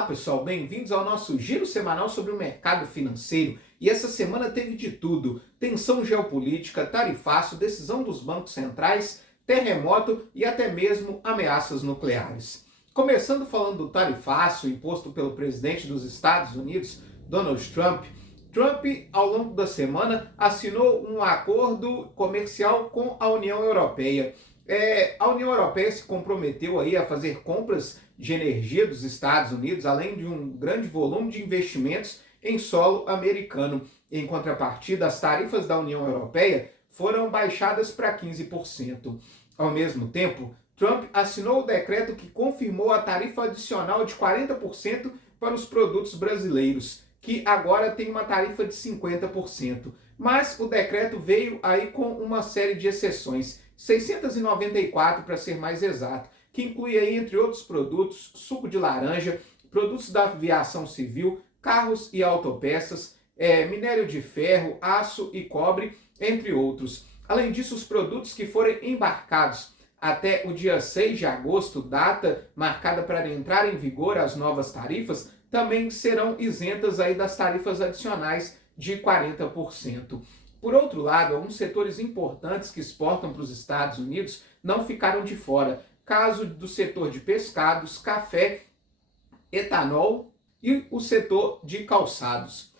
Olá pessoal, bem-vindos ao nosso giro semanal sobre o mercado financeiro. E essa semana teve de tudo: tensão geopolítica, tarifaço, decisão dos bancos centrais, terremoto e até mesmo ameaças nucleares. Começando falando do tarifaço imposto pelo presidente dos Estados Unidos, Donald Trump. Trump, ao longo da semana, assinou um acordo comercial com a União Europeia. A União Europeia se comprometeu aí a fazer compras de energia dos Estados Unidos, além de um grande volume de investimentos em solo americano. Em contrapartida, as tarifas da União Europeia foram baixadas para 15%. Ao mesmo tempo, Trump assinou o decreto que confirmou a tarifa adicional de 40% para os produtos brasileiros, que agora tem uma tarifa de 50%. Mas o decreto veio aí com uma série de exceções, 694 para ser mais exato, que inclui aí, entre outros produtos, suco de laranja, produtos da aviação civil, carros e autopeças, minério de ferro, aço e cobre, entre outros. Além disso, os produtos que forem embarcados até o dia 6 de agosto, data marcada para entrar em vigor as novas tarifas, também serão isentas aí das tarifas adicionais de 40%. Por outro lado, alguns setores importantes que exportam para os Estados Unidos não ficaram de fora. Caso do setor de pescados, café, etanol e o setor de calçados.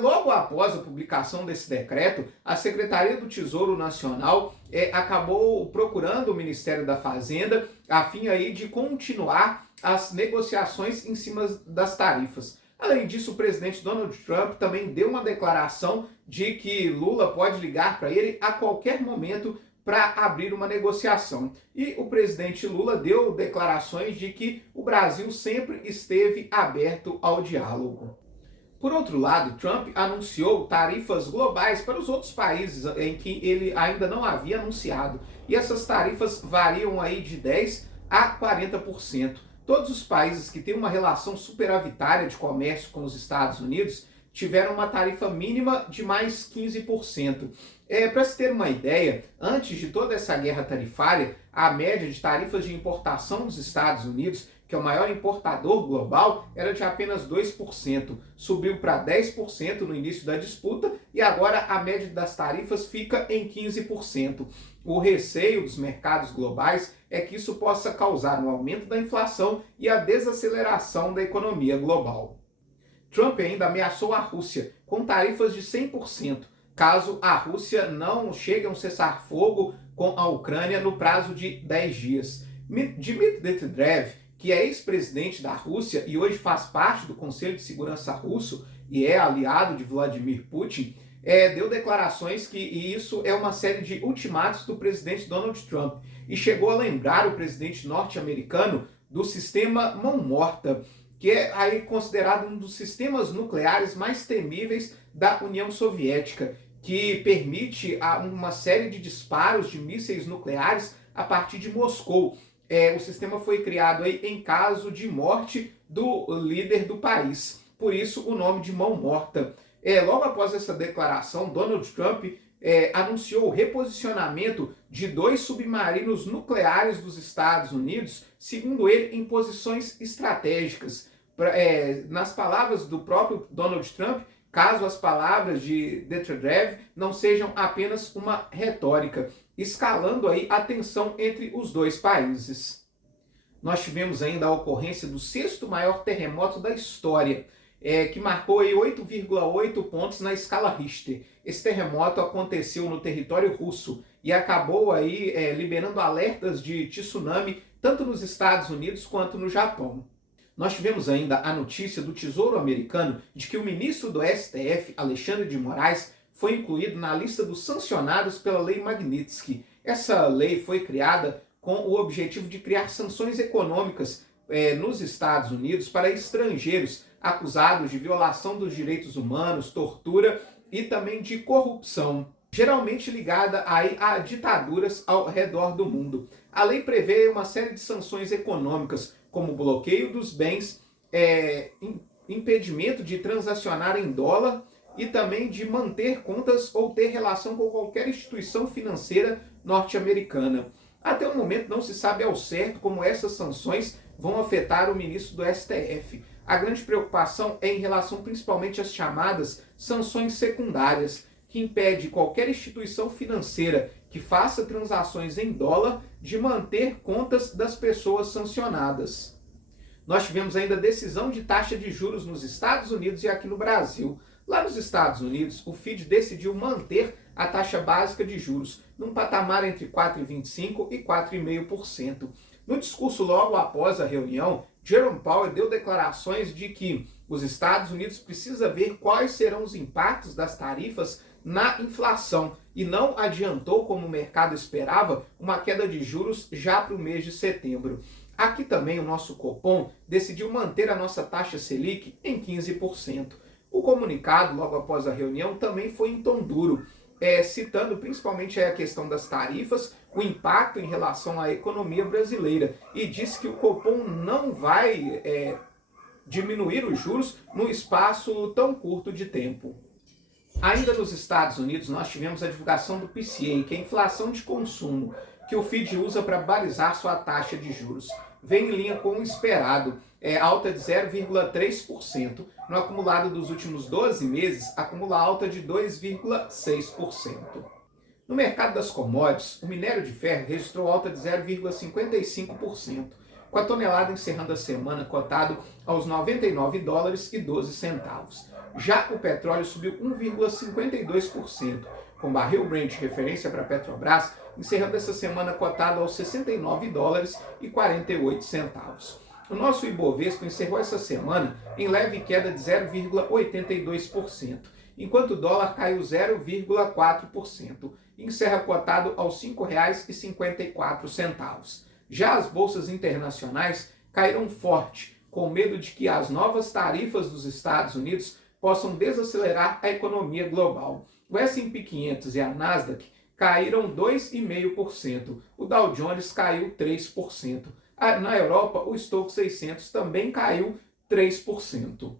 Logo após a publicação desse decreto, a Secretaria do Tesouro Nacional acabou procurando o Ministério da Fazenda a fim aí de continuar as negociações em cima das tarifas. Além disso, o presidente Donald Trump também deu uma declaração de que Lula pode ligar para ele a qualquer momento para abrir uma negociação. E o presidente Lula deu declarações de que o Brasil sempre esteve aberto ao diálogo. Por outro lado, Trump anunciou tarifas globais para os outros países em que ele ainda não havia anunciado. E essas tarifas variam aí de 10% a 40%. Todos os países que têm uma relação superavitária de comércio com os Estados Unidos tiveram uma tarifa mínima de mais 15%. Para se ter uma ideia, antes de toda essa guerra tarifária, a média de tarifas de importação dos Estados Unidos, que é o maior importador global, era de apenas 2%. Subiu para 10% no início da disputa e agora a média das tarifas fica em 15%. O receio dos mercados globais é que isso possa causar um aumento da inflação e a desaceleração da economia global. Trump ainda ameaçou a Rússia com tarifas de 100%, caso a Rússia não chegue a um cessar-fogo com a Ucrânia no prazo de 10 dias. Dmitry Medvedev, que é ex-presidente da Rússia e hoje faz parte do Conselho de Segurança russo e é aliado de Vladimir Putin, deu declarações que isso é uma série de ultimatos do presidente Donald Trump e chegou a lembrar o presidente norte-americano do sistema mão morta, que é aí considerado um dos sistemas nucleares mais temíveis da União Soviética, que permite uma série de disparos de mísseis nucleares a partir de Moscou. O sistema foi criado aí em caso de morte do líder do país, por isso o nome de mão morta. Logo após essa declaração, Donald Trump anunciou o reposicionamento de 2 submarinos nucleares dos Estados Unidos, segundo ele, em posições estratégicas. Nas palavras do próprio Donald Trump, caso as palavras de Medvedev não sejam apenas uma retórica, escalando aí a tensão entre os dois países. Nós tivemos ainda a ocorrência do 6º maior terremoto da história, que marcou aí 8,8 pontos na escala Richter. Esse terremoto aconteceu no território russo e acabou aí liberando alertas de tsunami tanto nos Estados Unidos quanto no Japão. Nós tivemos ainda a notícia do Tesouro Americano de que o ministro do STF, Alexandre de Moraes, foi incluído na lista dos sancionados pela Lei Magnitsky. Essa lei foi criada com o objetivo de criar sanções econômicas nos Estados Unidos para estrangeiros acusados de violação dos direitos humanos, tortura e também de corrupção, geralmente ligada aí a ditaduras ao redor do mundo. A lei prevê uma série de sanções econômicas, como bloqueio dos bens, impedimento de transacionar em dólar e também de manter contas ou ter relação com qualquer instituição financeira norte-americana. Até o momento não se sabe ao certo como essas sanções vão afetar o ministro do STF. A grande preocupação é em relação principalmente às chamadas sanções secundárias, que impede qualquer instituição financeira que faça transações em dólar de manter contas das pessoas sancionadas. Nós tivemos ainda decisão de taxa de juros nos Estados Unidos e aqui no Brasil. Lá nos Estados Unidos, o FED decidiu manter a taxa básica de juros num patamar entre 4,25% e 4,5%. No discurso logo após a reunião, Jerome Powell deu declarações de que os Estados Unidos precisam ver quais serão os impactos das tarifas na inflação e não adiantou, como o mercado esperava, uma queda de juros já para o mês de setembro. Aqui também o nosso Copom decidiu manter a nossa taxa Selic em 15%. O comunicado, logo após a reunião, também foi em tom duro, citando principalmente a questão das tarifas, o impacto em relação à economia brasileira, e disse que o Copom não vai diminuir os juros no espaço tão curto de tempo. Ainda nos Estados Unidos, nós tivemos a divulgação do PCA, que é a inflação de consumo, que o FED usa para balizar sua taxa de juros. Vem em linha com o esperado, alta de 0,3%. No acumulado dos últimos 12 meses, acumula alta de 2,6%. No mercado das commodities, o minério de ferro registrou alta de 0,55%, com a tonelada encerrando a semana cotado aos $99,12. Já o petróleo subiu 1,52%, com o barril Brent, referência para a Petrobras, encerrando essa semana cotado aos $69,48. O nosso Ibovespa encerrou essa semana em leve queda de 0,82%, enquanto o dólar caiu 0,4% e encerra cotado aos R$ 5,54. Já as bolsas internacionais caíram forte, com medo de que as novas tarifas dos Estados Unidos possam desacelerar a economia global. O S&P 500 e a Nasdaq caíram 2,5%, o Dow Jones caiu 3%. Na Europa, o Stoxx 600 também caiu 3%.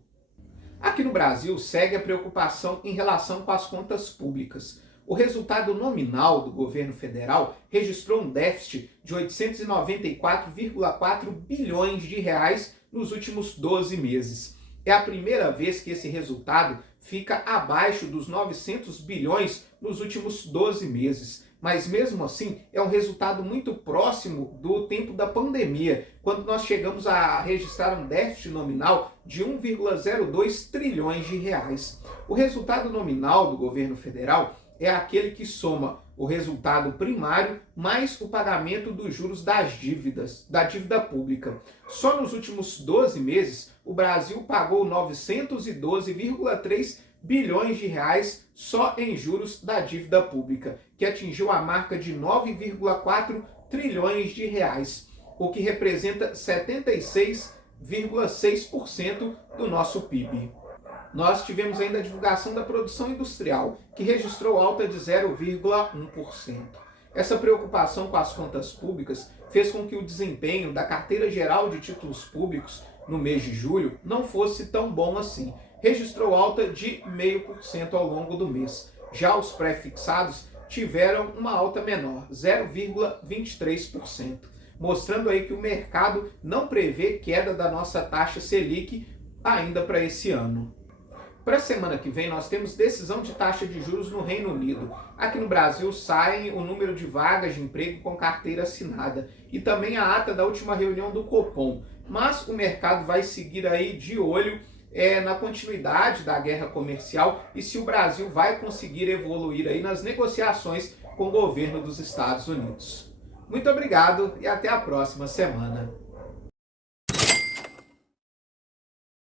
Aqui no Brasil, segue a preocupação em relação com as contas públicas. O resultado nominal do governo federal registrou um déficit de 894,4 bilhões de reais nos últimos 12 meses. É a primeira vez que esse resultado fica abaixo dos 900 bilhões nos últimos 12 meses. Mas mesmo assim, é um resultado muito próximo do tempo da pandemia, quando nós chegamos a registrar um déficit nominal de 1,02 trilhões de reais. O resultado nominal do governo federal é aquele que soma o resultado primário mais o pagamento dos juros das dívidas, da dívida pública. Só nos últimos 12 meses, o Brasil pagou 912,3 bilhões de reais só em juros da dívida pública, que atingiu a marca de 9,4 trilhões de reais, o que representa 76,6% do nosso PIB. Nós tivemos ainda a divulgação da produção industrial, que registrou alta de 0,1%. Essa preocupação com as contas públicas fez com que o desempenho da carteira geral de títulos públicos no mês de julho não fosse tão bom assim. Registrou alta de 0,5% ao longo do mês. Já os pré-fixados tiveram uma alta menor, 0,23%, mostrando aí que o mercado não prevê queda da nossa taxa Selic ainda para esse ano. Para a semana que vem, nós temos decisão de taxa de juros no Reino Unido. Aqui no Brasil, sai o número de vagas de emprego com carteira assinada e também a ata da última reunião do Copom. Mas o mercado vai seguir aí de olho na continuidade da guerra comercial e se o Brasil vai conseguir evoluir aí nas negociações com o governo dos Estados Unidos. Muito obrigado e até a próxima semana.